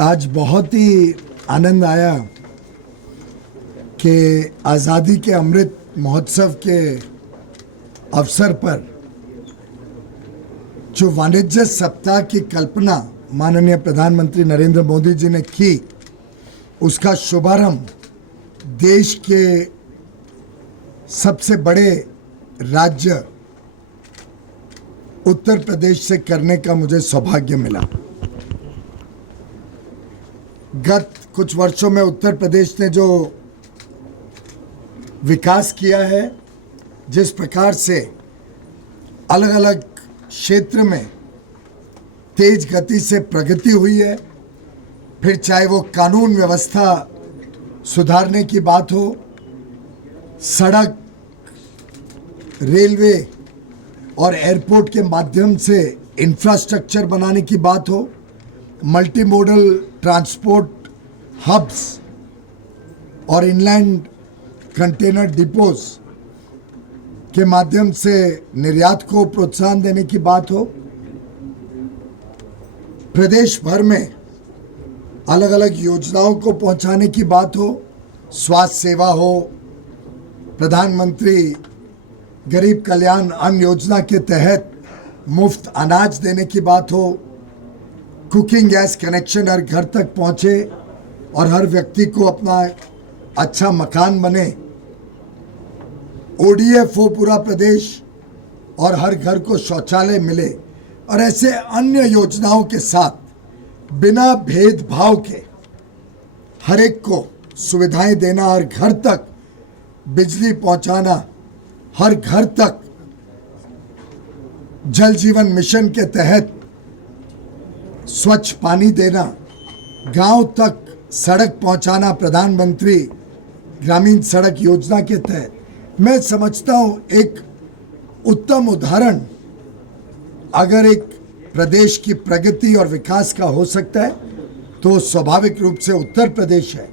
आज बहुत ही आनंद आया कि आज़ादी के अमृत महोत्सव के अवसर पर जो वाणिज्य सप्ताह की कल्पना माननीय प्रधानमंत्री नरेंद्र मोदी जी ने की, उसका शुभारंभ देश के सबसे बड़े राज्य उत्तर प्रदेश से करने का मुझे सौभाग्य मिला। गत कुछ वर्षों में उत्तर प्रदेश ने जो विकास किया है, जिस प्रकार से अलग अलग क्षेत्र में तेज गति से प्रगति हुई है, फिर चाहे वो कानून व्यवस्था सुधारने की बात हो, सड़क, रेलवे और एयरपोर्ट के माध्यम से इंफ्रास्ट्रक्चर बनाने की बात हो, मल्टी मॉडल ट्रांसपोर्ट हब्स और इनलैंड कंटेनर डिपोज के माध्यम से निर्यात को प्रोत्साहन देने की बात हो, प्रदेश भर में अलग अलग योजनाओं को पहुंचाने की बात हो, स्वास्थ्य सेवा हो, प्रधानमंत्री गरीब कल्याण अन्न योजना के तहत मुफ्त अनाज देने की बात हो, कुकिंग गैस कनेक्शन हर घर तक पहुंचे और हर व्यक्ति को अपना अच्छा मकान बने, ओडीएफ हो पूरा प्रदेश और हर घर को शौचालय मिले, और ऐसे अन्य योजनाओं के साथ बिना भेदभाव के हर एक को सुविधाएं देना, हर घर तक बिजली पहुंचाना, हर घर तक जल जीवन मिशन के तहत स्वच्छ पानी देना, गांव तक सड़क पहुंचाना प्रधानमंत्री ग्रामीण सड़क योजना के तहत, मैं समझता हूं एक उत्तम उदाहरण अगर एक प्रदेश की प्रगति और विकास का हो सकता है तो स्वाभाविक रूप से उत्तर प्रदेश है।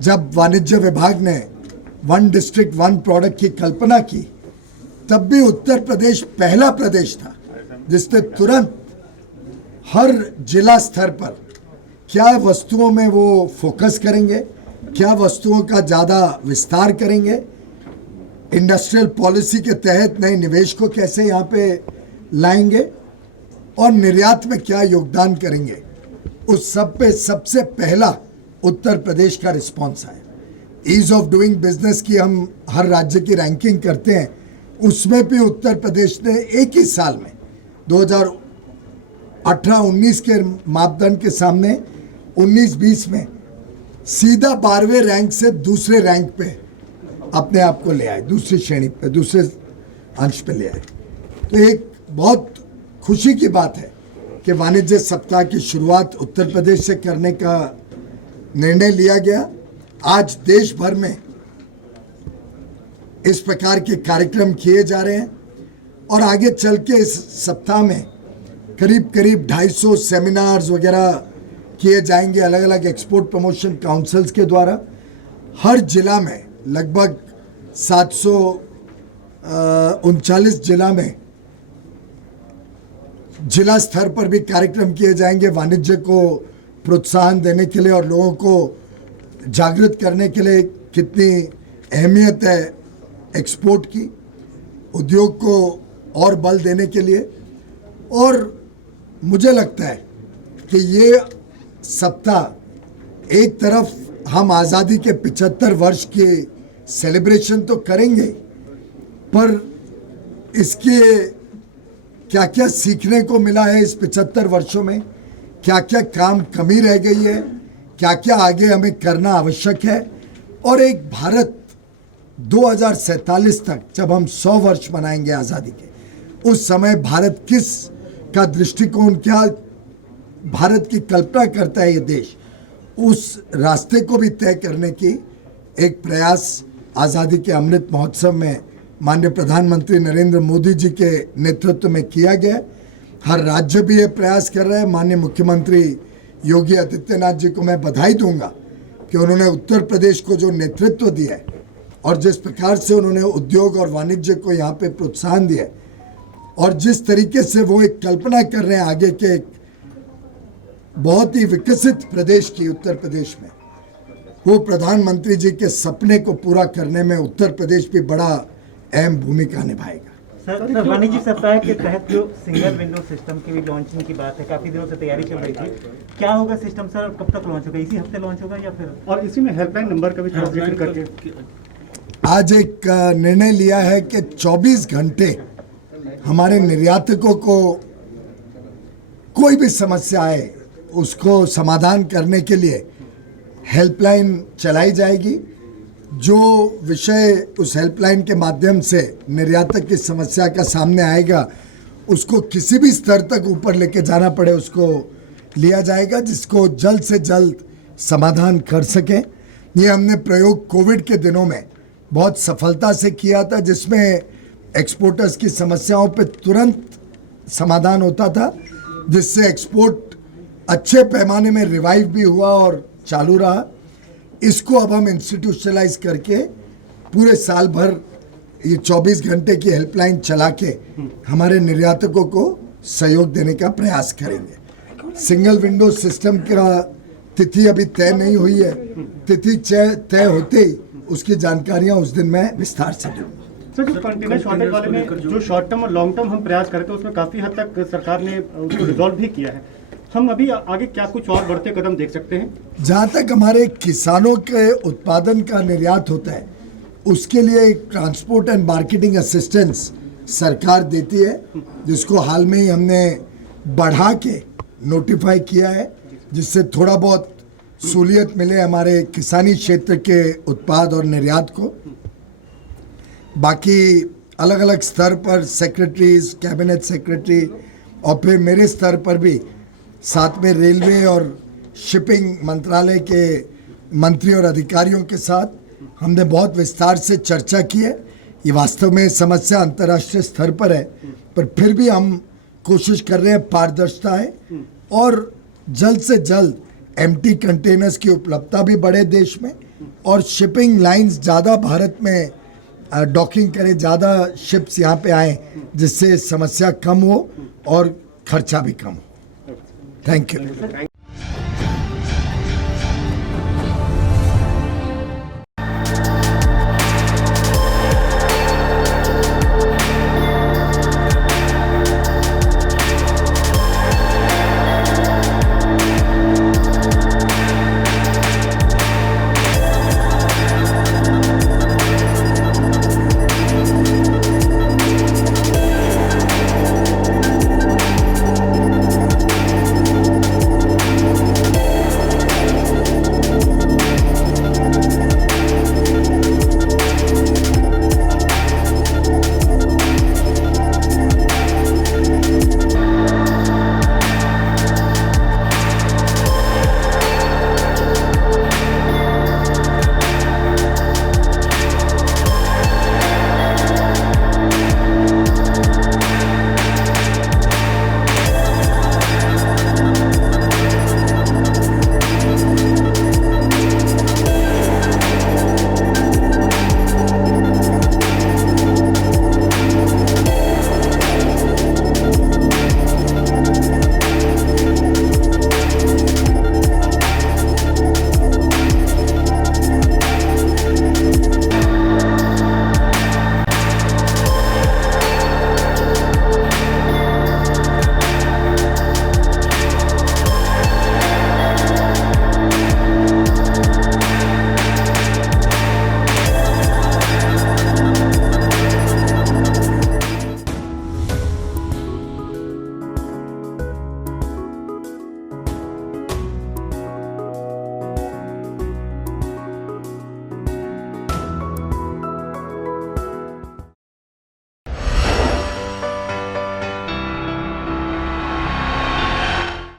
जब वाणिज्य विभाग ने वन डिस्ट्रिक्ट वन प्रोडक्ट की कल्पना की, तब भी उत्तर प्रदेश पहला प्रदेश था जिसने तुरंत हर जिला स्तर पर क्या वस्तुओं में वो फोकस करेंगे, क्या वस्तुओं का ज़्यादा विस्तार करेंगे, इंडस्ट्रियल पॉलिसी के तहत नए निवेश को कैसे यहाँ पे लाएंगे और निर्यात में क्या योगदान करेंगे, उस सब पे सबसे पहला उत्तर प्रदेश का रिस्पॉन्स आया। ईज ऑफ डूइंग बिजनेस की हम हर राज्य की रैंकिंग करते हैं, उसमें भी उत्तर प्रदेश ने एक ही साल में 2018-19 के मापदंड के सामने 19-20 में सीधा 12वें रैंक से दूसरे रैंक पे अपने आप को ले आए, दूसरी श्रेणी पे, दूसरे अंश पे ले आए। तो एक बहुत खुशी की बात है कि वाणिज्य सप्ताह की शुरुआत उत्तर प्रदेश से करने का निर्णय लिया गया। आज देश भर में इस प्रकार के कार्यक्रम किए जा रहे हैं और आगे चल के इस सप्ताह में करीब 250 सेमिनार्स वगैरह किए जाएंगे अलग अलग एक्सपोर्ट प्रमोशन काउंसिल्स के द्वारा। हर जिला में लगभग 739 जिला में जिला स्तर पर भी कार्यक्रम किए जाएंगे वाणिज्य को प्रोत्साहन देने के लिए और लोगों को जागृत करने के लिए कितनी अहमियत है एक्सपोर्ट की, उद्योग को और बल देने के लिए। और मुझे लगता है कि ये सप्ताह एक तरफ हम आज़ादी के 75 वर्ष की सेलिब्रेशन तो करेंगे, पर इसके क्या क्या सीखने को मिला है इस 75 वर्षों में, क्या क्या काम कमी रह गई है, क्या क्या आगे हमें करना आवश्यक है, और एक भारत 2047 तक जब हम 100 वर्ष मनाएंगे आज़ादी के, उस समय भारत किस का दृष्टिकोण, क्या भारत की कल्पना करता है ये देश, उस रास्ते को भी तय करने की एक प्रयास आज़ादी के अमृत महोत्सव में माननीय प्रधानमंत्री नरेंद्र मोदी जी के नेतृत्व में किया गया। हर राज्य भी ये प्रयास कर रहा है। माननीय मुख्यमंत्री योगी आदित्यनाथ जी को मैं बधाई दूंगा कि उन्होंने उत्तर प्रदेश को जो नेतृत्व दिया है और जिस प्रकार से उन्होंने उद्योग और वाणिज्य को यहाँ पे प्रोत्साहन दिया है, और जिस तरीके से वो एक कल्पना कर रहे हैं आगे के बहुत ही विकसित प्रदेश की उत्तर प्रदेश में, वो प्रधानमंत्री जी के सपने को पूरा करने में उत्तर प्रदेश भी बड़ा अहम भूमिका निभाएगा। सर, वाणिज्य सप्ताह के तहत जो सिंगल विंडो सिस्टम की भी लॉन्चिंग की बात है, काफी दिनों से तैयारी चल रही थी, क्या होगा सिस्टम सर, कब तक लॉन्च होगा? इसी हफ्ते लॉन्च होगा या फिर? और इसी में हेल्पलाइन नंबर का भी थोड़ा जिक्र करके आज एक निर्णय लिया है कि 24 घंटे हमारे निर्यातकों को कोई भी समस्या आए उसको समाधान करने के लिए हेल्पलाइन चलाई जाएगी। जो विषय उस हेल्पलाइन के माध्यम से निर्यातक की समस्या का सामने आएगा उसको किसी भी स्तर तक ऊपर लेके जाना पड़े उसको लिया जाएगा, जिसको जल्द से जल्द समाधान कर सके। ये हमने प्रयोग कोविड के दिनों में बहुत सफलता से किया था, जिसमें एक्सपोर्टर्स की समस्याओं पे तुरंत समाधान होता था, जिससे एक्सपोर्ट अच्छे पैमाने में रिवाइव भी हुआ और चालू रहा। इसको अब हम इंस्टीट्यूशनलाइज करके पूरे साल भर ये 24 घंटे की हेल्पलाइन चला के हमारे निर्यातकों को सहयोग देने का प्रयास करेंगे। सिंगल विंडो सिस्टम का तिथि अभी तय नहीं हुई है, तिथि तय होते ही उसकी जानकारियां उस दिन मैं विस्तार से दूंगा। सर, जो कंटेनर शॉर्टेज वाले में जो शॉर्ट टर्म और लॉन्ग टर्म हम प्रयास करते हैं उसमें काफ़ी हद तक सरकार ने उसको रिजॉल्व भी किया है। हम अभी आगे क्या कुछ और बढ़ते कदम देख सकते हैं? जहाँ तक हमारे किसानों के उत्पादन का निर्यात होता है उसके लिए एक ट्रांसपोर्ट एंड मार्केटिंग असिस्टेंस सरकार देती है, जिसको हाल में ही हमने बढ़ा के नोटिफाई किया है, जिससे थोड़ा बहुत सहूलियत मिले हमारे किसानी क्षेत्र के उत्पाद और निर्यात को। बाकी अलग अलग स्तर पर सेक्रेटरीज, कैबिनेट सेक्रेटरी और फिर मेरे स्तर पर भी साथ में रेलवे और शिपिंग मंत्रालय के मंत्री और अधिकारियों के साथ हमने बहुत विस्तार से चर्चा की है। ये वास्तव में समस्या अंतर्राष्ट्रीय स्तर पर है, पर फिर भी हम कोशिश कर रहे हैं पारदर्शिता है और जल्द से जल्द एम्प्टी कंटेनर्स की उपलब्धता भी बढ़े देश में और शिपिंग लाइंस ज़्यादा भारत में डॉकिंग करें, ज़्यादा शिप्स यहाँ पे आएँ, जिससे समस्या कम हो और खर्चा भी कम हो। Thank you.